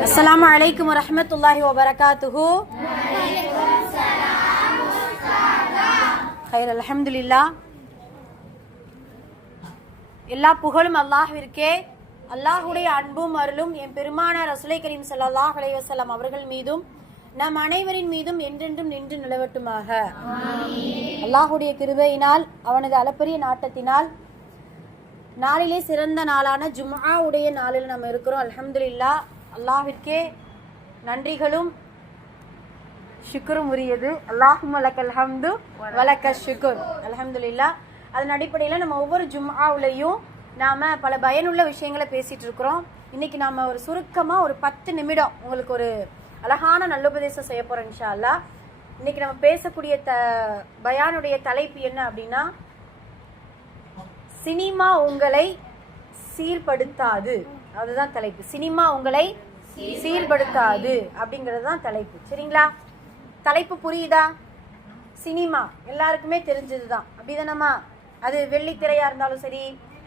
அஸ்ஸலாமு அலைக்கும் வரஹ்மத்துல்லாஹி வபரகாத்துஹு. ஹைர், அல்ஹம்துலில்லாஹ். எல்லா புகழும் அல்லாஹ்விற்கே. அல்லாஹுடைய அன்பும் அருளும் என் பெருமானார் ரசூலை கரீம் ஸல்லல்லாஹு அலைஹி வஸல்லம் அவர்கள் மீதும் நம் அனைவரின் மீதும் என்றென்றும் நின்று நிலவட்டுமாக. அல்லாஹுடைய கிருபையினால் அவனது அளப்பரிய நாட்டத்தினால் நாளிலே சிறந்த நாளான ஜும்ஆவுடைய நாளில் நம்ம இருக்கிறோம். அல்ஹம்துலில்லாஹ். அல்லாஹ்விற்கே நன்றிகளும் ஷுக்ரும் உரியது. அல்லாஹும்ம லக்கல் ஹம்து வலக்க ஷுக்ர். அல்ஹம்துலில்லாஹ். அதன் அடிப்படையில் நம்ம ஒவ்வொரு ஜும்ஆவுலையும் நாம் பல பயனுள்ள விஷயங்களை பேசிகிட்டு இருக்கிறோம். இன்றைக்கி நாம் ஒரு சுருக்கமாக ஒரு 10 நிமிடம் உங்களுக்கு ஒரு அழகான நல்லுபதேசம் செய்ய போகிறோம் இன்ஷா அல்லாஹ். இன்றைக்கி நம்ம பேசக்கூடிய பயானுடைய தலைப்பு என்ன அப்படின்னா, சினிமா உங்களை சீர்படுத்தாது. அதுதான் தலைப்பு. சினிமா உங்களை சீர்படுத்தாது அப்படிங்கிறது தான் தலைப்பு. சரிங்களா? தலைப்பு புரியுதா? சினிமா எல்லாருக்குமே தெரிஞ்சது தான், அப்படிதானம்மா? அது வெள்ளித்திரையா இருந்தாலும் சரி,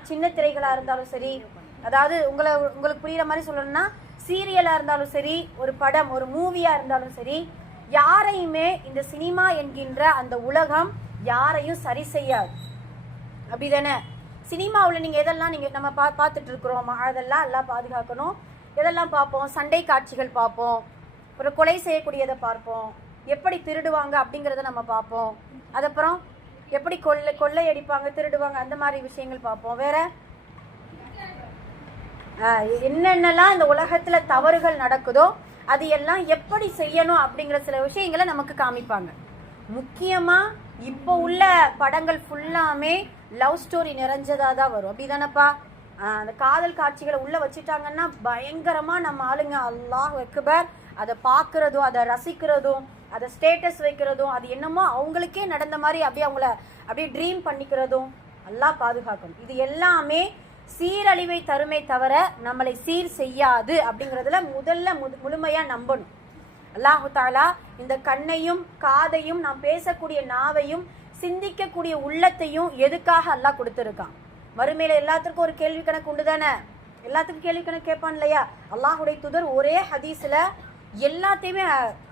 சின்ன திரைகளா இருந்தாலும் சரி, அதாவது உங்களுக்கு புரியுற மாதிரி சொல்லணும்னா சீரியலா இருந்தாலும் சரி, ஒரு படம் ஒரு மூவியா இருந்தாலும் சரி, யாரையுமே இந்த சினிமா என்கின்ற அந்த உலகம் யாரையும் சரி செய்யாது. அப்படிதானே? சினிமாவில் நீங்கள் எதெல்லாம் நம்ம பார்த்துட்டு இருக்கிறோம், அதெல்லாம் எல்லாம் பாதுகாக்கணும். எதெல்லாம் பார்ப்போம்? சண்டை காட்சிகள் பார்ப்போம், ஒரு கொலை செய்யக்கூடியதை பார்ப்போம், எப்படி திருடுவாங்க அப்படிங்கிறத நம்ம பார்ப்போம், அதுக்கப்புறம் எப்படி கொள்ளையடிப்பாங்க, திருடுவாங்க, அந்த மாதிரி விஷயங்கள் பார்ப்போம். வேற என்னென்னலாம் இந்த உலகத்தில் தவறுகள் நடக்குதோ அது எல்லாம் எப்படி செய்யணும் அப்படிங்கிற சில விஷயங்களை நமக்கு காமிப்பாங்க. முக்கியமாக இப்போ உள்ள படங்கள் ஃபுல்லாமே லவ் ஸ்டோரி நிறைஞ்சதாக தான் வரும். அப்படிதானப்பா? அந்த காதல் காட்சிகளை உள்ளே வச்சுட்டாங்கன்னா பயங்கரமாக நம்ம ஆளுங்க அல்லாஹ் அக்பர் அதை பார்க்குறதும் அதை ரசிக்கிறதும் அதை ஸ்டேட்டஸ் வைக்கிறதும் அது என்னமோ அவங்களுக்கே நடந்த மாதிரி அப்படியே ட்ரீம் பண்ணிக்கிறதும் அல்லாஹ் பாதுகாக்கணும். இது எல்லாமே சீரழிவை தருமே தவிர நம்மளை சீர் செய்யாது அப்படிங்கிறதுல முதல்ல முழுமையாக நம்பணும். அல்லாஹு தாலா இந்த கண்ணையும் காதையும் நாம் பேசக்கூடிய நாவையும் சிந்திக்கக்கூடிய உள்ளத்தையும் எதுக்காக அல்லாஹ் கொடுத்துருக்கான்? மறுமையில எல்லாத்துக்கும் ஒரு கேள்வி கணக்கு உண்டு தானே? எல்லாத்துக்கும் கேள்வி கணக்கு கேட்பான் இல்லையா? அல்லாஹுடைய தூதர் ஒரே ஹதீஸ்ல எல்லாத்தையுமே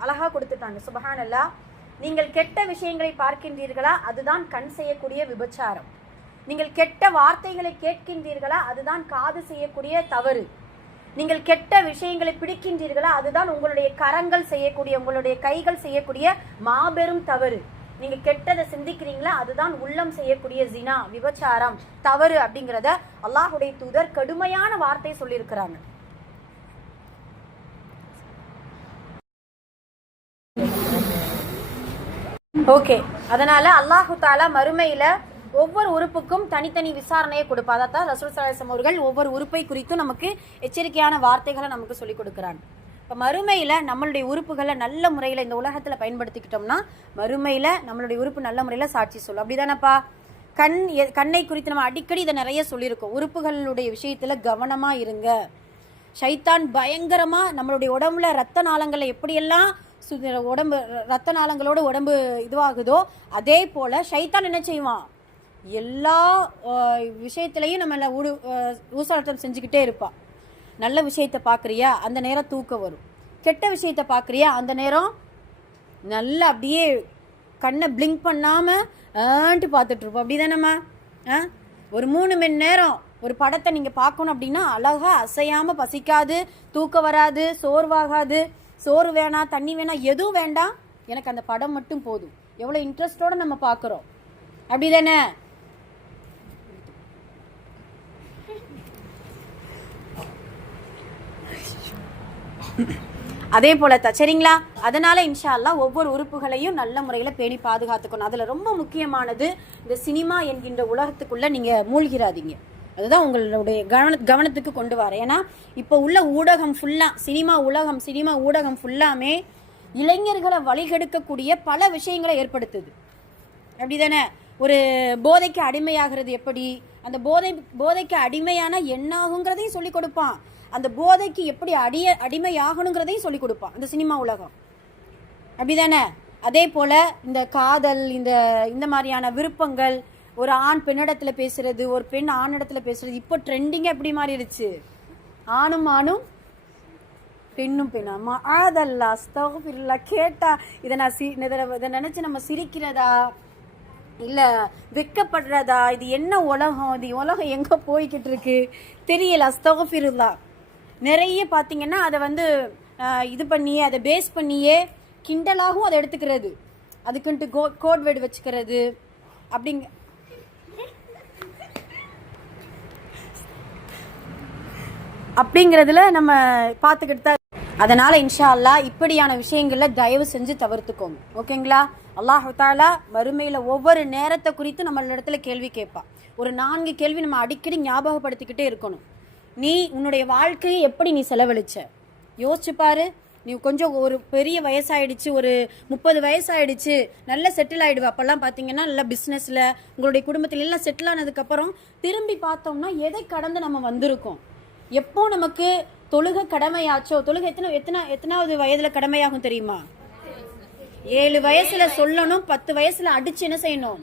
அழகா கொடுத்துட்டாங்க. சுபஹானல்லாஹ். நீங்கள் கெட்ட விஷயங்களை பார்க்கின்றீர்களா, அதுதான் கண் செய்யக்கூடிய விபச்சாரம். நீங்கள் கெட்ட வார்த்தைகளை கேட்கின்றீர்களா, அதுதான் காது செய்யக்கூடிய தவறு. நீங்கள் கெட்ட விஷயங்களை பிடிக்கின்றீர்களா, அதுதான் உங்களுடைய கரங்கள் செய்யக்கூடிய, உங்களுடைய கைகள் செய்யக்கூடிய மாபெரும் தவறு. நீங்க கெட்டதை சிந்திக்கிறீங்களா, அதுதான் உள்ளம் செய்யக்கூடிய ஜினா, விபச்சாரம், தவறு அப்படிங்கிறத அல்லாஹுடைய தூதர் கடுமையான வார்த்தை சொல்லியிருக்கிறாங்க. ஓகே, அதனால அல்லாஹு தாலா மறுமையில ஒவ்வொரு உறுப்புக்கும் தனித்தனி விசாரணையை கொடுப்பா. அதான் ரசூல் ஸல்லல்லாஹு அலைஹி வஸல்லம் அவர்கள் ஒவ்வொரு உறுப்பை குறித்தும் நமக்கு எச்சரிக்கையான வார்த்தைகளை நமக்கு சொல்லிக் கொடுக்குறாங்க. இப்போ மறுமையில் நம்மளுடைய உறுப்புகளை நல்ல முறையில் இந்த உலகத்தில் பயன்படுத்திக்கிட்டோம்னா மறுமையில் நம்மளுடைய உறுப்பு நல்ல முறையில் சாட்சி சொல்லும். அப்படிதானப்பா? கண்ணை குறித்து நம்ம அடிக்கடி இதை நிறைய சொல்லியிருக்கோம். உறுப்புகளுடைய விஷயத்தில் கவனமாக இருங்க. ஷைத்தான் பயங்கரமாக நம்மளுடைய உடம்புல ரத்த நாளங்களை எப்படியெல்லாம் உடம்பு ரத்த நாளங்களோட உடம்பு இதுவாகுதோ அதே போல் ஷைத்தான் என்ன செய்வான்? எல்லா விஷயத்துலையும் நம்மளை ஊசலாட்டம் செஞ்சுக்கிட்டே இருப்பான். நல்ல விஷயத்தை பார்க்குறியா, அந்த நேரம் தூக்கம் வரும். கெட்ட விஷயத்தை பார்க்குறியா, அந்த நேரம் நல்லா அப்படியே கண்ணை பிளிங்க் பண்ணாமல் பார்த்துட்டு இருப்போம். அப்படி தானேம்மா? ஒரு 3 மணி நேரம் ஒரு படத்தை நீங்கள் பார்க்கணும் அப்படின்னா அழகாக அசையாமல், பசிக்காது, தூக்கம் வராது, சோர்வாகாது, சோறு வேணாம், தண்ணி வேணாம், எதுவும் வேண்டாம், எனக்கு அந்த படம் மட்டும் போதும். எவ்வளோ இன்ட்ரெஸ்டோடு நம்ம பார்க்குறோம். அப்படி தானே? அதே போல தான். சரிங்களா? அதனால இன்ஷா அல்லாஹ் ஒவ்வொரு உறுப்புகளையும் நல்ல முறையில் பேணி பாதுகாத்துக்கணும். அதில் ரொம்ப முக்கியமானது இந்த சினிமா என்கின்ற உலகத்துக்குள்ள நீங்கள் மூழ்கிறாதீங்க. அதுதான் உங்களுடைய கவனத்துக்கு கொண்டு வரேன். ஏன்னா இப்போ உள்ள ஊடகம் ஃபுல்லாக சினிமா ஊடகம் ஃபுல்லாமே இளைஞர்களை வழிகெடுக்கக்கூடிய பல விஷயங்களை ஏற்படுத்துது. அப்படி தானே? ஒரு போதைக்கு அடிமையாகிறது எப்படி, அந்த போதைக்கு அடிமையான என்னாகுங்கிறதையும் சொல்லிக் கொடுப்பான். அந்த போதைக்கு எப்படி அடிமையாகணுங்கிறதையும் சொல்லிக் கொடுப்பான் அந்த சினிமா உலகம். அப்படிதானே? அதே போல் இந்த காதல், இந்த மாதிரியான விருப்பங்கள், ஒரு ஆண் பெண்ணிடத்தில் பேசுறது, ஒரு பெண் ஆணிடத்தில் பேசுறது இப்போ ட்ரெண்டிங்காக எப்படி மாறிடுச்சு? ஆணும் பெண்ணும் பெண்ணாமா ஆதல்லா அஸ்தக்ஃபிருல்லா கேட்டா இதை நான் இதை நினைச்சு நம்ம சிரிக்கிறதா இல்ல வெக்கப்படுறதா, இது என்ன உலகம், இது உலகம் எங்க போய்கிட்டு இருக்கு தெரியல. அஸ்தக்ஃபிருல்லா நிறைய பாத்தீங்கன்னா அதை வந்து இது பண்ணியே அதை பேஸ் பண்ணியே கிண்டலாகவும் அதை எடுத்துக்கிறது, அதுக்குன்ட்டு கோட் வேர்டு வச்சுக்கிறது அப்படிங்க அப்படிங்கிறதுல நம்ம பார்த்துக்கிட்டு தான். அதனால இன்ஷா அல்லாஹ் இப்படியான விஷயங்கள்ல தயவு செஞ்சு தவிர்த்துக்கோங்க. ஓகேங்களா? அல்லாஹ் தஆலா மறுமையில ஒவ்வொரு நேரத்தை குறித்து நம்ம இடத்துல கேள்வி கேட்பா. ஒரு 4 கேள்வி நம்ம அடிக்கடி ஞாபகப்படுத்திக்கிட்டே இருக்கணும். நீ உன்னுடைய வாழ்க்கையை எப்படி நீ செலவழிச்ச யோசிச்சு பாரு. நீ கொஞ்சம் ஒரு பெரிய வயசாயிடுச்சு, ஒரு 30 வயசாயிடுச்சு, நல்ல செட்டில் ஆயிடுவா. அப்பெல்லாம் பார்த்தீங்கன்னா நல்ல பிஸ்னஸ்ல உங்களுடைய குடும்பத்துல எல்லாம் செட்டில் ஆனதுக்கப்புறம் திரும்பி பார்த்தோம்னா எதை கடந்து நம்ம வந்திருக்கோம். எப்போ நமக்கு தொழுகை கடமையாச்சோ, தொழுகை எத்தனாவது வயதுல கடமையாகும் தெரியுமா? 7 வயசுல சொல்லணும், 10 வயசுல அடிச்சு என்ன செய்யணும்,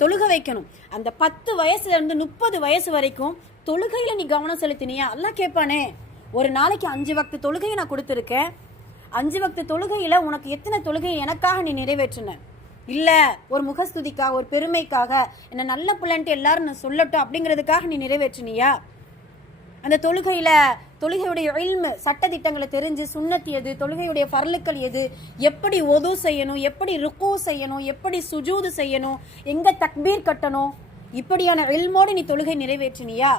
தொழுகை வைக்கணும். அந்த 10 வயசுல இருந்து 30 வயசு வரைக்கும் தொழுகையில நீ கவனம் செலுத்தினியா? அல்லாஹ் கேட்பானே, ஒரு நாளைக்கு 5 வக்து தொழுகையை நான் கொடுத்துருக்கேன், 5 வக்து தொழுகையில உனக்கு எத்தனை தொழுகை எனக்காக நீ நிறைவேற்றின? இல்ல ஒரு முகஸ்துதிக்காக, ஒரு பெருமைக்காக, என்ன நல்ல பிள்ளைன்ட்டு எல்லாரும் நான் சொல்லட்டும் அப்படிங்கிறதுக்காக நீ நிறைவேற்றினியா? அந்த தொழுகையுடைய இல்மு சட்டதிட்டங்களை தெரிஞ்சு சுன்னத் எது, தொழுகையுடைய ஃபர்லுக்கள் எது, எப்படி ஒது செய்யணும், எப்படி ருக்கு செய்யணும், எப்படி சுஜூது செய்யணும், எங்க தக்பீர் கட்டணும், இப்படியான இல்மோடு நீ தொழுகை நிறைவேற்றினியா?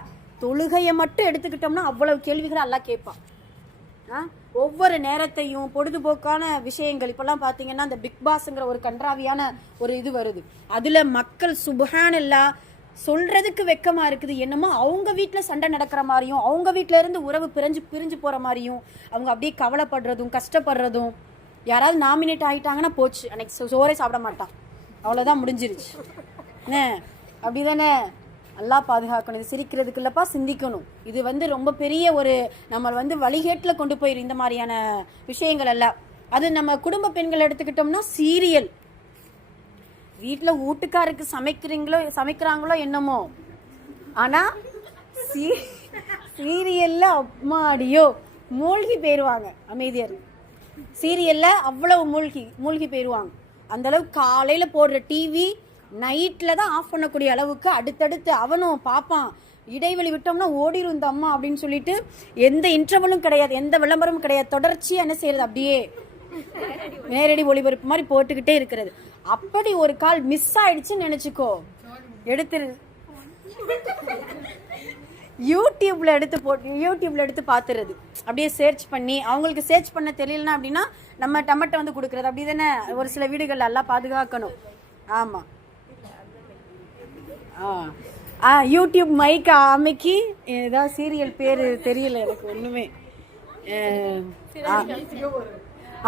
தொழுகையை மட்டும் எடுத்துக்கிட்டோம்னா அவ்வளவு கேள்விகளை அல்லாஹ் கேட்பான். ஒவ்வொரு நேரத்தையும் பொழுதுபோக்கான விஷயங்கள் இப்பெல்லாம் பார்த்தீங்கன்னா அந்த பிக் பாஸ்ங்கிற ஒரு கன்றாவியான ஒரு இது வருது. அதுல மக்கள் சுப்ஹானல்லாஹ் சொல்றதுக்கு வெக்கமா இருக்குது. என்னமோ அவங்க வீட்டில் சண்டை நடக்கிற மாதிரியும், அவங்க வீட்டில இருந்து உறவு பிரிஞ்சு போற மாதிரியும், அவங்க அப்படியே கவலைப்படுறதும் கஷ்டப்படுறதும். யாராவது நாமினேட் ஆகிட்டாங்கன்னா போச்சு, அன்னைக்கு சோறே சாப்பிட மாட்டான், அவ்வளோதான் முடிஞ்சிருச்சு. அப்படிதானே? அல்லாஹ் பாதுகாக்கணும். இது சிரிக்கிறதுக்கு இல்லப்பா, சிந்திக்கணும். இது வந்து ரொம்ப பெரிய ஒரு நம்ம வந்து வழிகேட்டில் கொண்டு போயிடும் இந்த மாதிரியான விஷயங்கள் எல்லாம். அது நம்ம குடும்ப பெண்கள் எடுத்துக்கிட்டோம்னா சீரியல், வீட்டில் வீட்டுக்காருக்கு சமைக்கிறாங்களோ என்னமோ, ஆனா சீரியல்ல அம்மாடியோ மூழ்கி போயிடுவாங்க. அமைதியார் சீரியல்ல அவ்வளவு மூழ்கி போயிடுவாங்க. அந்த அளவுக்கு காலையில போடுற டிவி நைட்ல தான் ஆஃப் பண்ணக்கூடிய அளவுக்கு அடுத்தடுத்து அவனும் பார்ப்பான். இடைவெளி விட்டோம்னா ஓடிரும் இந்த அம்மா அப்படின்னு சொல்லிட்டு எந்த இன்டர்வலும் கிடையாது, எந்த விளம்பரமும் கிடையாது, தொடர்ச்சியா என்ன செய்யறது, அப்படியே நேரடி ஒளிபரப்பு மாதிரி போட்டுக்கிட்டே இருக்கிறது. அப்படி ஒரு கால் மிஸ் ஆயிடுச்சுன்னு நினைச்சுக்கோ, எடுத்துரு, யூடியூப்ல எடுத்து பாத்துறது, அப்படியே சர்ச் பண்ணி, அவங்களுக்கு சர்ச் பண்ண தெரியலனா அப்படின்னா நம்ம டமட்டை வந்து கொடுக்கறது. அப்படி தானே ஒரு சில வீடுகள் எல்லாம் பாதுகாக்கணும். ஆமா, யூடியூப் மைக் அமைக்கி ஏதாவது சீரியல் பேரு தெரியல எனக்கு ஒண்ணுமே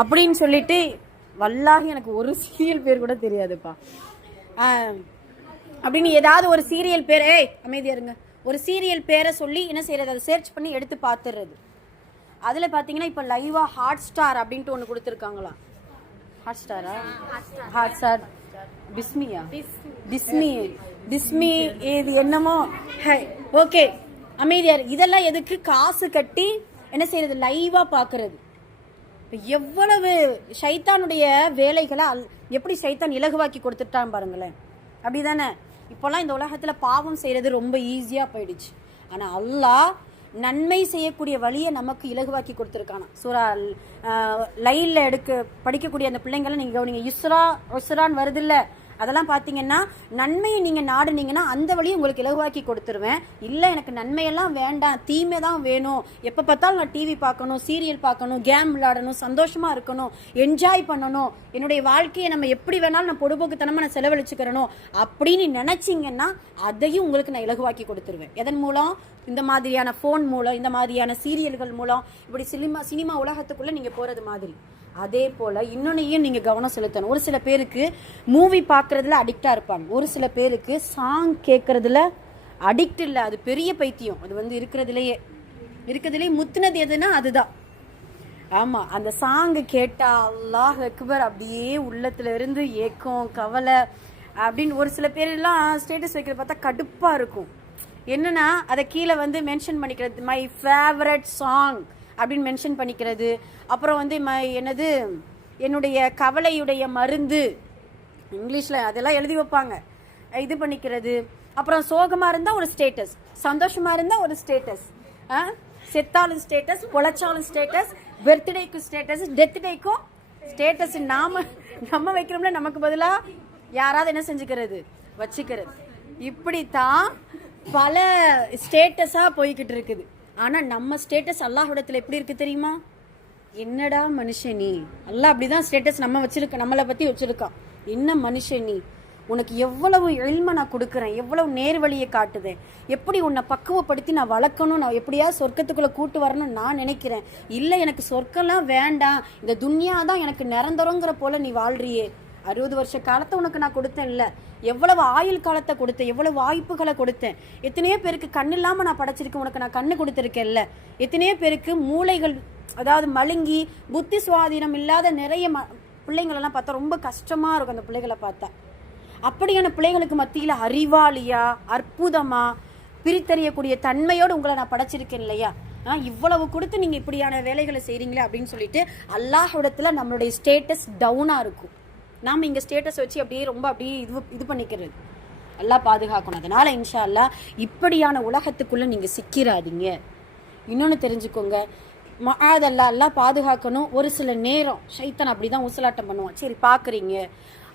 அப்படின்னு சொல்லிட்டு, வல்லாஹி எனக்கு ஒரு சீரியல் பேர் கூட தெரியாதுப்பா. அப்படின்னு ஏதாவது ஒரு சீரியல் பேர், அமைதியா இருங்க, ஒரு சீரியல் பேரை சொல்லி என்ன செய்யறது, அதை சர்ச் பண்ணி எடுத்து பார்த்துடுறது. அதுல பாத்தீங்கன்னா இப்ப லைவா ஹாட் ஸ்டார் அப்படின்ட்டு ஒண்ணு கொடுத்துருக்காங்களா? ஹாட் ஸ்டார் டிஸ்மி இது என்னமோ. ஓகே, அமைதியார். இதெல்லாம் எதுக்கு? காசு கட்டி என்ன செய்யறது, லைவா பாக்குறது. எவ்வளவு ஷைத்தானுடைய வேலைகளை எப்படி ஷைத்தான் இலகுவாக்கி கொடுத்துட்டான் பாருங்களேன். அப்படிதானே? இப்போல்லாம் இந்த உலகத்துல பாவம் செய்யறது ரொம்ப ஈஸியா போயிடுச்சு. ஆனா அல்லாஹ் நன்மை செய்யக்கூடிய வழியை நமக்கு இலகுவாக்கி கொடுத்துருக்கானா. சூரா லைன்ல படிக்கக்கூடிய அந்த பிள்ளைங்களை நீங்க கவனிங்க. யுஸ்ரான்னு வருது இல்ல, அதெல்லாம் பார்த்தீங்கன்னா நன்மையை நீங்கள் நாடுனீங்கன்னா அந்த வழியை உங்களுக்கு இலகுவாக்கி கொடுத்துருவேன். இல்லை எனக்கு நன்மையெல்லாம் வேண்டாம், தீமை தான் வேணும், எப்போ பார்த்தாலும் நான் டிவி பார்க்கணும், சீரியல் பார்க்கணும், கேம் விளையாடணும், சந்தோஷமாக இருக்கணும், என்ஜாய் பண்ணணும், என்னுடைய வாழ்க்கையை நம்ம எப்படி வேணாலும் நான் பொடுபோக்குத்தனமாக நான் செலவழிச்சுக்கிறணும் அப்படின்னு நினச்சிங்கன்னா அதையும் உங்களுக்கு நான் இலகுவாக்கி கொடுத்துருவேன். எதன் மூலம்? இந்த மாதிரியான ஃபோன் மூலம், இந்த மாதிரியான சீரியல்கள் மூலம், இப்படி சினிமா உலகத்துக்குள்ளே நீங்கள் போகிறது மாதிரி. அதே போல் இன்னொன்னையும் நீங்கள் கவனம் செலுத்தணும். ஒரு சில பேருக்கு மூவி பார்க்குறதுல அடிக்டாக இருப்பாங்க, ஒரு சில பேருக்கு சாங் கேட்குறதுல அடிக்ட் இல்லை, அது பெரிய பைத்தியம். அது வந்து இருக்கிறதுலேயே முத்துனது எதுனா அதுதான். ஆமாம், அந்த சாங்கு கேட்டால் அல்லாஹ் அக்பர் அப்படியே உள்ளத்துல இருந்து ஏக்கம் கவலை அப்படின்னு. ஒரு சில பேரெல்லாம் ஸ்டேட்டஸ் வைக்கிறது பார்த்தா கடுப்பாக இருக்கும். என்னன்னா அதை கீழே வந்து மென்ஷன் பண்ணிக்கிறது, மை ஃபேவரட் சாங் அப்படின்னு மென்ஷன் பண்ணிக்கிறது. அப்புறம் வந்து என்னது என்னுடைய கவலையுடைய மருந்து இங்கிலீஷில் அதெல்லாம் எழுதி வைப்பாங்க, இது பண்ணிக்கிறது. அப்புறம் சோகமாக இருந்தால் ஒரு ஸ்டேட்டஸ், சந்தோஷமாக இருந்தால் ஒரு ஸ்டேட்டஸ், செத்தாலும் ஸ்டேட்டஸ், பொழைச்சாலும் ஸ்டேட்டஸ், பர்த்டேக்கு ஸ்டேட்டஸ், டெத் டேக்கும் ஸ்டேட்டஸ். நம்ம வைக்கிறோம்ல, நமக்கு பதிலாக யாராவது என்ன செஞ்சுக்கிறது, வச்சுக்கிறது. இப்படித்தான் பல ஸ்டேட்டஸாக போய்கிட்டு இருக்குது. ஆனால் நம்ம ஸ்டேட்டஸ் அல்லாஹ்விடத்தில் எப்படி இருக்குது தெரியுமா? என்னடா மனுஷன் நீ, அல்லாஹ் அப்படிதான் ஸ்டேட்டஸ் நம்ம வச்சிருக்க, நம்மளை பற்றி வச்சிருக்கான். என்ன மனுஷன் நீ, உனக்கு எவ்வளவு எளிமை நான் கொடுக்குறேன், எவ்வளவு நேர்வழியை காட்டுதேன், எப்படி உன்னை பக்குவப்படுத்தி நான் வளர்க்கணும், நான் எப்படியா சொர்க்கத்துக்குள்ளே கூட்டு வரணும்னு நான் நினைக்கிறேன். இல்லை எனக்கு சொர்க்கம்லாம் வேண்டாம், இந்த துன்யா தான் எனக்கு நிரந்தரங்கிற போல நீ வாழ்றியே. 60 வருஷ காலத்தை உனக்கு நான் கொடுத்தேன், இல்லை எவ்வளவு ஆயுள் காலத்தை கொடுத்தேன், எவ்வளவு வாய்ப்புகளை கொடுத்தேன். எத்தனையோ பேருக்கு கண்ணு இல்லாமல் நான் படைச்சிருக்கேன், உனக்கு நான் கண்ணு கொடுத்துருக்கேன்ல. எத்தனையோ பேருக்கு மூளைகள் அதாவது மழுங்கி புத்தி சுவாதீனம் இல்லாத நிறைய பிள்ளைங்களெல்லாம் பார்த்தா ரொம்ப கஷ்டமாக இருக்கும் அந்த பிள்ளைகளை பார்த்தா. அப்படியான பிள்ளைங்களுக்கு மத்தியில் அறிவாளியா அற்புதமா பிரித்தறியக்கூடிய தன்மையோடு உங்களை நான் படைச்சிருக்கேன் இல்லையா? இவ்வளவு கொடுத்து நீங்கள் இப்படியான வேலைகளை செய்கிறீங்களே அப்படின்னு சொல்லிட்டு அல்லாஹ்விடத்தில் நம்மளுடைய ஸ்டேட்டஸ் டவுனாக இருக்கும். நாம் இங்கே ஸ்டேட்டஸ் வச்சு அப்படியே ரொம்ப அப்படியே இது பண்ணிக்கிறது. அல்லாஹ் பாதுகாக்கணும். அதனால் இன்ஷா அல்லாஹ் இப்படியான உலகத்துக்குள்ளே நீங்கள் சிக்கிறாதீங்க. இன்னொன்று தெரிஞ்சுக்கோங்க, மஆதல்லா அல்லாஹ் பாதுகாக்கணும். ஒரு சில நேரம் ஷைத்தான் அப்படி தான் ஊசலாட்டம் பண்ணுவான். சரி பார்க்குறீங்க,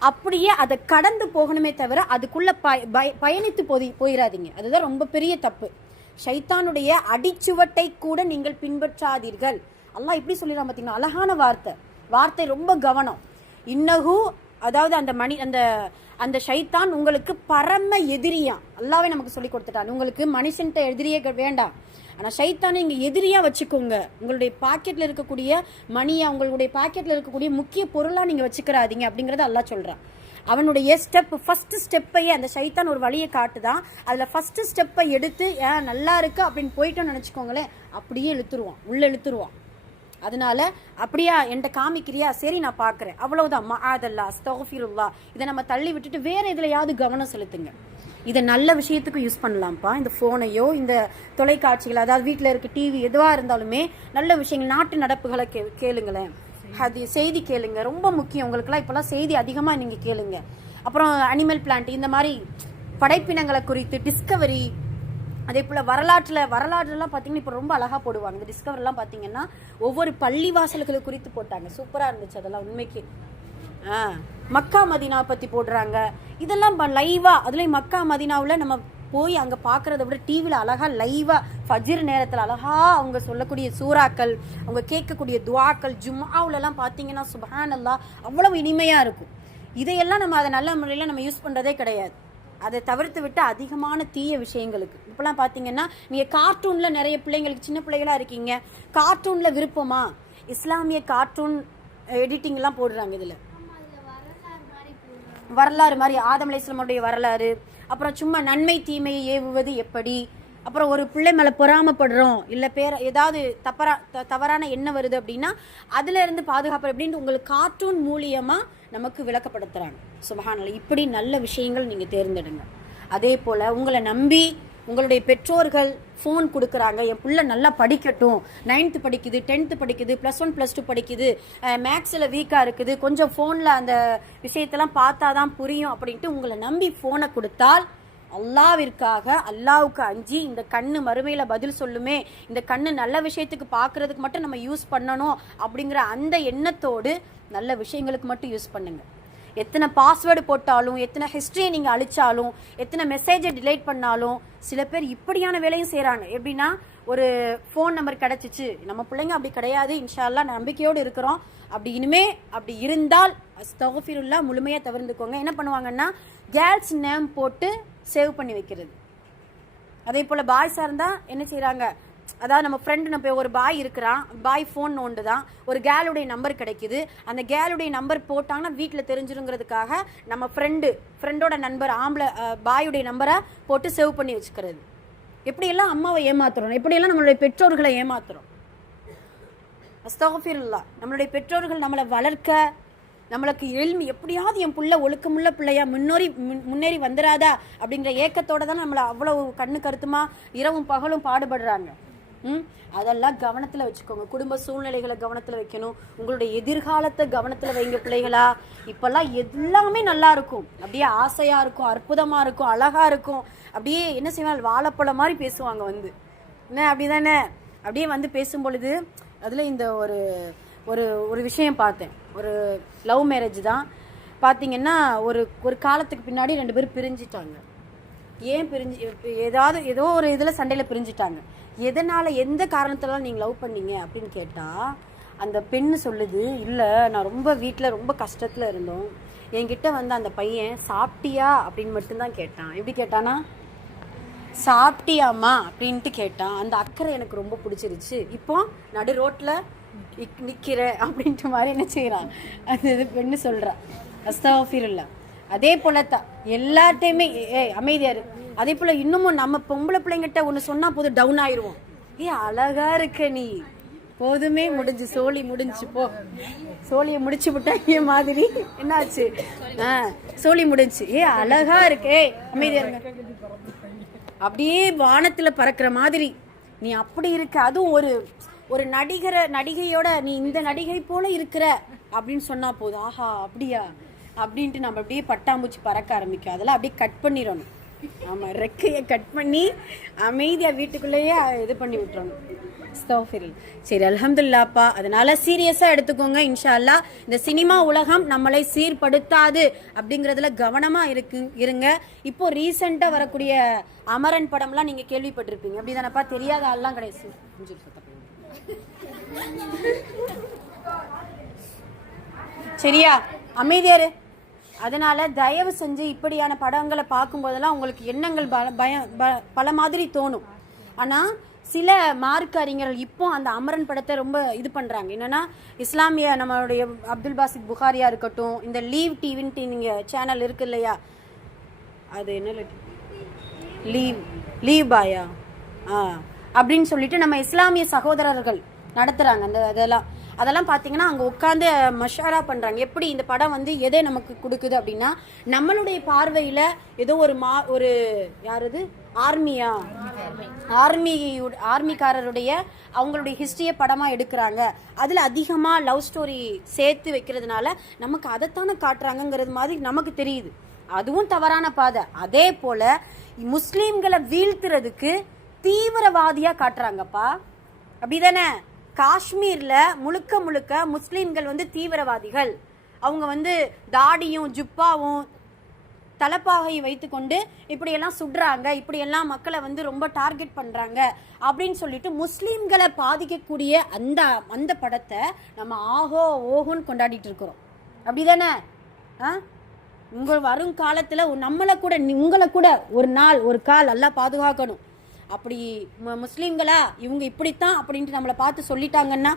அப்படியே அதை கடந்து போகணுமே தவிர அதுக்குள்ளே பயணித்து போயிடாதீங்க. அதுதான் ரொம்ப பெரிய தப்பு. ஷைத்தானுடைய அடிச்சுவட்டை கூட நீங்கள் பின்பற்றாதீர்கள். அல்லாஹ் இப்படி சொல்லிடலாம் பார்த்தீங்கன்னா, அழகான வார்த்தை ரொம்ப கவனம். இன்னகு அதாவது அந்த ஷைத்தான் உங்களுக்கு பரம எதிரியான். அல்லாவே நமக்கு சொல்லி கொடுத்துட்டான், உங்களுக்கு மனுஷன்ட்ட எதிரியே வேண்டாம், ஆனால் ஷைத்தானை இங்கே எதிரியாக வச்சுக்கோங்க. உங்களுடைய பாக்கெட்டில் இருக்கக்கூடிய மணியை, உங்களுடைய பாக்கெட்டில் இருக்கக்கூடிய முக்கிய பொருளாக நீங்கள் வச்சுக்கிறாதீங்க அப்படிங்கிறத அல்லாஹ் சொல்கிறான். அவனுடைய ஃபஸ்ட்டு ஸ்டெப்பையே அந்த ஷைத்தான் ஒரு வழியை காட்டுதான். அதில் ஃபஸ்ட்டு ஸ்டெப்பை எடுத்து நல்லா இருக்கு அப்படின்னு போயிட்டோன்னு நினச்சிக்கோங்களேன், அப்படியே உள்ளே இழுத்துருவான். அதனால அப்படியா என்கிட்ட காமிக்கிறியா, சரி நான் பார்க்குறேன், அவ்வளவுதான். மஆதல்லா அஸ்தக்ஃபிருல்லா, இதை நம்ம தள்ளி விட்டுட்டு வேற எதுலையாவது கவனம் செலுத்துங்க. இதை நல்ல விஷயத்துக்கு யூஸ் பண்ணலாம்ப்பா. இந்த ஃபோனையோ இந்த தொலைக்காட்சிகள், அதாவது வீட்டில் இருக்க டிவி எதுவாக இருந்தாலுமே நல்ல விஷயங்கள், நாட்டு நடப்புகளை கேளுங்களேன், அது செய்தி கேளுங்க, ரொம்ப முக்கியம். உங்களுக்குலாம் இப்போலாம் செய்தி அதிகமாக நீங்கள் கேளுங்க. அப்புறம் அனிமல் பிளான்ட், இந்த மாதிரி படைப்பினங்களை குறித்து டிஸ்கவரி, அதே போல் வரலாற்றுலாம் பார்த்தீங்கன்னா இப்போ ரொம்ப அழகாக போடுவாங்க. இந்த டிஸ்கவரிலாம் பார்த்தீங்கன்னா ஒவ்வொரு பள்ளி வாசல்களை குறித்து போட்டாங்க, சூப்பராக இருந்துச்சு அதெல்லாம் உண்மைக்கு. மக்கா மதீனாவை பற்றி போடுறாங்க, இதெல்லாம் லைவாக. அதுலேயும் மக்கா மதீனாவில் நம்ம போய் அங்கே பார்க்குறத விட டிவியில் அழகாக லைவாக ஃபஜ்ர் நேரத்தில் அழகாக அவங்க சொல்லக்கூடிய சூறாக்கள், அவங்க கேட்கக்கூடிய துவாக்கள், ஜும்ஆவுலலாம் பார்த்தீங்கன்னா சுப்ஹானல்லாஹ் அவ்வளவு இனிமையாக இருக்கும். இதையெல்லாம் நம்ம அதை நல்ல முறையில் நம்ம யூஸ் பண்ணுறதே கிடையாது. அதை தவிர்த்து விட்டு அதிகமான தீய விஷயங்களுக்கு இப்போலாம் பார்த்தீங்கன்னா, நீங்கள் கார்ட்டூனில் நிறைய பிள்ளைங்களுக்கு, சின்ன பிள்ளைகளாக இருக்கீங்க, கார்ட்டூனில் விருப்பமா, இஸ்லாமிய கார்ட்டூன் எடிட்டிங்லாம் போடுறாங்க. இதில் வரலாறு மாதிரி ஆதம் அலைஹிஸ்ஸலாமுடைய வரலாறு, அப்புறம் சும்மா நன்மை தீமையை ஏவுவது எப்படி, அப்புறம் ஒரு பிள்ளை மேலே பொறாமப்படுறோம், இல்லை ஏதாவது தவறான எண்ணம் வருது அப்படின்னா அதுல இருந்து பாதுகாப்பு அப்படின்ட்டு உங்களுக்கு கார்ட்டூன் மூலியமாக நமக்கு விளக்கப்படுத்துகிறாங்க. சுப்ஹானல்லாஹ், இப்படி நல்ல விஷயங்கள் நீங்கள் தேர்ந்தெடுங்க. அதே போல் உங்களை நம்பி உங்களுடைய பெற்றோர்கள் ஃபோன் கொடுக்குறாங்க, என் பிள்ளை நல்லா படிக்கட்டும், 9th படிக்குது, 10th படிக்குது, +1 +2 படிக்குது, மேக்ஸில் வீக்காக இருக்குது, கொஞ்சம் ஃபோனில் அந்த விஷயத்தெல்லாம் பார்த்தா தான் புரியும் அப்படின்ட்டு உங்களை நம்பி ஃபோனை கொடுத்தால், அல்லாவுக்கு அஞ்சி இந்த கண்ணு மறுமையில் பதில் சொல்லுமே, இந்த கண்ணு நல்ல விஷயத்துக்கு பார்க்குறதுக்கு மட்டும் நம்ம யூஸ் பண்ணணும் அப்படிங்கிற அந்த எண்ணத்தோடு நல்ல விஷயங்களுக்கு மட்டும் யூஸ் பண்ணுங்க. எத்தனை பாஸ்வேர்டு போட்டாலும், எத்தனை ஹிஸ்ட்ரியை நீங்கள் அழிச்சாலும், எத்தனை மெசேஜை டிலைட் பண்ணாலும், சில பேர் இப்படியான வேலையும் செய்கிறாங்க. எப்படின்னா, ஒரு ஃபோன் நம்பர் கிடச்சிச்சு, நம்ம பிள்ளைங்க அப்படி கிடையாது, இன்ஷா அல்லாஹ் நம்பிக்கையோடு இருக்கிறோம், அப்படி இருந்தால் அஸ்தக்ஃபிருல்லாஹ் முழுமையாக தவிர்த்துக்கோங்க. என்ன பண்ணுவாங்கன்னா, கேர்ள்ஸ் நேம் போட்டு சேவ் பண்ணி வைக்கிறது. அதே போல் பாய்ஸாக இருந்தால் என்ன செய்கிறாங்க, அதாவது நம்ம ஃப்ரெண்டு, நம்ம ஒரு பாய் இருக்கிறான், பாய் ஃபோன் நோண்டு தான், ஒரு கேளுடைய நம்பர் கிடைக்குது, அந்த கேளுடைய நம்பர் போட்டாங்கன்னா வீட்டில் தெரிஞ்சிருங்கிறதுக்காக நம்ம ஃப்ரெண்டோட நண்பர் பாயுடைய நம்பரை போட்டு சேவ் பண்ணி வச்சுக்கிறது. எப்படியெல்லாம் அம்மாவை ஏமாத்துறோம், எப்படியெல்லாம் நம்மளுடைய பெற்றோர்களை ஏமாத்துறோம். அஸ்தக்ஃபிருல்லாஹ், நம்மளுடைய பெற்றோர்கள் நம்மளை வளர்க்க, நம்மளுக்கு எல்மி எப்படியாவது என் பிள்ளை ஒழுக்கமுள்ள பிள்ளையா முன்னேறி வந்துடாதா அப்படிங்கிற ஏக்கத்தோட தான் நம்மளை அவ்வளவு கண்ணு கருத்துமா இரவும் பகலும் பாடுபடுறாங்க. அதெல்லாம் கவனத்தில் வச்சுக்கோங்க. குடும்ப சூழ்நிலைகளை கவனத்தில் வைக்கணும். உங்களுடைய எதிர்காலத்தை கவனத்தில் வைங்க பிள்ளைகளா. இப்போல்லாம் எல்லாமே நல்லா இருக்கும், அப்படியே ஆசையாக இருக்கும், அற்புதமாக இருக்கும், அழகாக இருக்கும். அப்படியே என்ன செய்வாங்க, வாழைப்பழம் மாதிரி பேசுவாங்க வந்து என்ன அப்படி தானே. அப்படியே வந்து பேசும் பொழுது அதில் இந்த ஒரு ஒரு ஒரு விஷயம் பார்த்தேன். ஒரு லவ் மேரேஜ் தான். பார்த்தீங்கன்னா ஒரு காலத்துக்கு பின்னாடி 2 பேரும் பிரிஞ்சிட்டாங்க. ஏன் ஏதோ ஒரு இதில் சண்டையில் பிரிஞ்சிட்டாங்க. எதனால், எந்த காரணத்தில் நீங்கள் லவ் பண்ணீங்க அப்படின்னு கேட்டால் அந்த பெண்ணு சொல்லுது, இல்லை நான் ரொம்ப வீட்டில் ரொம்ப கஷ்டத்தில் இருந்தோம், என்கிட்ட வந்து அந்த பையன் சாப்பிட்டியா அப்படின்னு மட்டும்தான் கேட்டான். எப்படி கேட்டானா, சாப்பிட்டியாம்மா அப்படின்ட்டு கேட்டான். அந்த அக்கறை எனக்கு ரொம்ப பிடிச்சிருச்சு, இப்போ நடு ரோட்டில் நிற்கிற அப்படின்ட்டு மாதிரி என்ன செய்கிறான் அந்த இது பெண்ணு சொல்கிறா. அஸ்தக்ஃபிருல்லா. அதே போலத்தான் எல்லார்ட்டையுமே அமைதியாரு. அதே போல் இன்னமும் நம்ம பொம்பளை பிள்ளைங்கிட்ட ஒன்று சொன்னால் போதும் டவுன் ஆயிடுவோம். அழகா இருக்க நீ, போதுமே முடிஞ்சு, சோழி முடிஞ்சு போ, சோழியை முடிச்சு விட்டாங்க மாதிரி என்னாச்சு, சோழி முடிஞ்சு, அழகா இருக்கு, அமைதியா இருங்க, அப்படியே வானத்துல பறக்கிற மாதிரி நீ அப்படி இருக்க. அதுவும் ஒரு நடிகையோட நீ இந்த நடிகை போல இருக்கிற அப்படின்னு சொன்னா போதும், ஆஹா அப்படியா அப்படின்ட்டு நம்ம அப்படியே பட்டாம்பூச்சி பறக்க ஆரம்பிக்கும். அதெல்லாம் அப்படியே கட் பண்ணிடணும். ஆமாம், ரெக்கையை கட் பண்ணி அமைதியாக வீட்டுக்குள்ளேயே இது பண்ணி விட்டுறணும். சரி, அல்ஹம்துலில்லாஹ்ப்பா. அதனால சீரியஸாக எடுத்துக்கோங்க. இன்ஷா அல்லாஹ் இந்த சினிமா உலகம் நம்மளை சீர்படுத்தாது அப்படிங்கிறதுல கவனமாக இருங்க. இப்போ ரீசெண்டாக வரக்கூடிய அமரன் படம்லாம் நீங்கள் கேள்விப்பட்டிருப்பீங்க, அப்படி தானப்பா? தெரியாத ஆள்லாம் கிடையாது. சரியா, அமைதியாரு. அதனால தயவு செஞ்சு இப்படியான படங்களை பார்க்கும்போதெல்லாம் உங்களுக்கு எண்ணங்கள் பல மாதிரி தோணும். ஆனால் சில மார்க்க அறிஞர்கள் இப்போ அந்த அமரன் படத்தை ரொம்ப இது பண்ணுறாங்க. என்னென்னா, இஸ்லாமிய நம்மளுடைய அப்துல் பாசித் புகாரியா இருக்கட்டும், இந்த லீவ் டிவின்ட்டு நீங்கள் சேனல் இருக்கு இல்லையா, அது என்ன லீவ் பாயா அப்படின்னு சொல்லிட்டு நம்ம இஸ்லாமிய சகோதரர்கள் நடத்துகிறாங்க. அதெல்லாம் பார்த்தீங்கன்னா அங்கே உட்காந்து மஷாரா பண்ணுறாங்க. எப்படி இந்த படம் வந்து எதை நமக்கு கொடுக்குது அப்படின்னா, நம்மளுடைய பார்வையில் ஏதோ ஒரு யாரது ஆர்மிக்காரருடைய அவங்களுடைய ஹிஸ்டரியை படமாக எடுக்கிறாங்க. அதில் அதிகமாக லவ் ஸ்டோரி சேர்த்து வைக்கிறதுனால நமக்கு அதைத்தானே காட்டுறாங்கங்கிறது மாதிரி நமக்கு தெரியுது. அதுவும் தவறான பாதை. அதே போல் முஸ்லீம்களை வீழ்த்துறதுக்கு தீவிரவாதியாக காட்டுறாங்கப்பா, அப்படிதானே? காஷ்மீரில் முழுக்க முஸ்லீம்கள் வந்து தீவிரவாதிகள். அவங்க வந்து தாடியும் ஜுப்பாவும் தலப்பாகையும் வைத்துக்கொண்டு இப்படியெல்லாம் சுடுறாங்க, இப்படியெல்லாம் மக்களை வந்து ரொம்ப டார்கெட் பண்ணுறாங்க அப்படின்னு சொல்லிட்டு முஸ்லீம்களை பாதிக்கக்கூடிய அந்த படத்தை நம்ம ஆஹோ ஓஹோன்னு கொண்டாடிட்டு இருக்கிறோம், அப்படிதானே? உங்கள் வரும் காலத்தில் உங்களை கூட ஒரு கால் எல்லாம் பாதுகாக்கணும். அப்படி முஸ்லீம்களா இவங்க இப்படித்தான் அப்படின்ட்டு நம்மளை பார்த்து சொல்லிட்டாங்கன்னா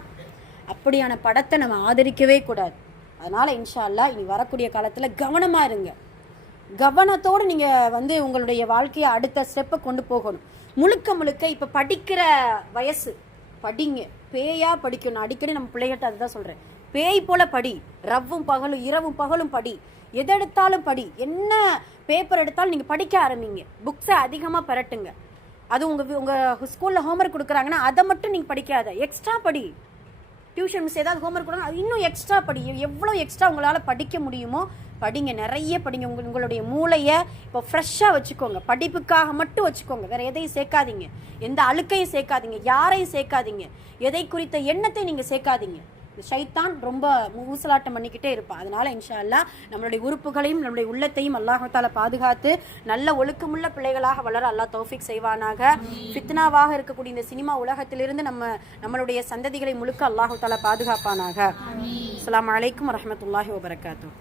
அப்படியான படத்தை நம்ம ஆதரிக்கவே கூடாது. அதனால் இன்ஷா அல்லாஹ் இனி வரக்கூடிய காலத்தில் கவனமாக இருங்க. கவனத்தோடு நீங்கள் வந்து உங்களுடைய வாழ்க்கையை அடுத்த ஸ்டெப்பை கொண்டு போகணும். முழுக்க இப்போ படிக்கிற வயசு, படிங்க, பேயா படிக்கணும். அடிக்கடி நம்ம பிள்ளைகிட்ட அதுதான் சொல்கிறேன், பேய் போல படி, இரவும் பகலும் படி, எது எடுத்தாலும் படி, என்ன பேப்பர் எடுத்தாலும் நீங்கள் படிக்க ஆரம்பிங்க. புக்ஸை அதிகமாக பரட்டுங்க. அது உங்கள் ஸ்கூலில் ஹோம்ஒர்க் கொடுக்குறாங்கன்னா அதை மட்டும் நீங்கள் படிக்காத, எக்ஸ்ட்ரா படி. டியூஷன் மிஸ் ஏதாவது ஹோம்ஒர்க் கொடுக்குறாங்க, இன்னும் எக்ஸ்ட்ரா படி. எவ்வளோ எக்ஸ்ட்ரா உங்களால் படிக்க முடியுமோ படிங்க, நிறைய படிங்க. உங்களுடைய மூளையை இப்போ ஃப்ரெஷ்ஷாக வச்சுக்கோங்க. படிப்புக்காக மட்டும் வச்சுக்கோங்க, வேறு எதையும் சேர்க்காதீங்க, எந்த அழுக்கையும் சேர்க்காதீங்க, யாரையும் சேர்க்காதீங்க, எதை குறித்த எண்ணத்தை நீங்கள் சேர்க்காதீங்க. ஷைத்தான் ரொம்ப ஊசலாட்டம் பண்ணிக்கிட்டே இருப்பான். அதனால இன்ஷா அல்லாஹ் நம்மளுடைய உறுப்புகளையும் நம்மளுடைய உள்ளத்தையும் அல்லாஹ் தஆலா பாதுகாத்து நல்ல ஒழுக்கமுள்ள பிள்ளைகளாக வளர அல்லாஹ் தௌஃபீக் செய்வானாக. ஃபித்னாவாக இருக்கக்கூடிய இந்த சினிமா உலகத்திலிருந்து நம்மளுடைய சந்ததிகளை முழுக்க அல்லாஹ் தஆலா பாதுகாப்பானாக. அஸ்ஸலாமு அலைக்கும் வரஹ்மத்துல்லாஹி வபரகாத்துஹு.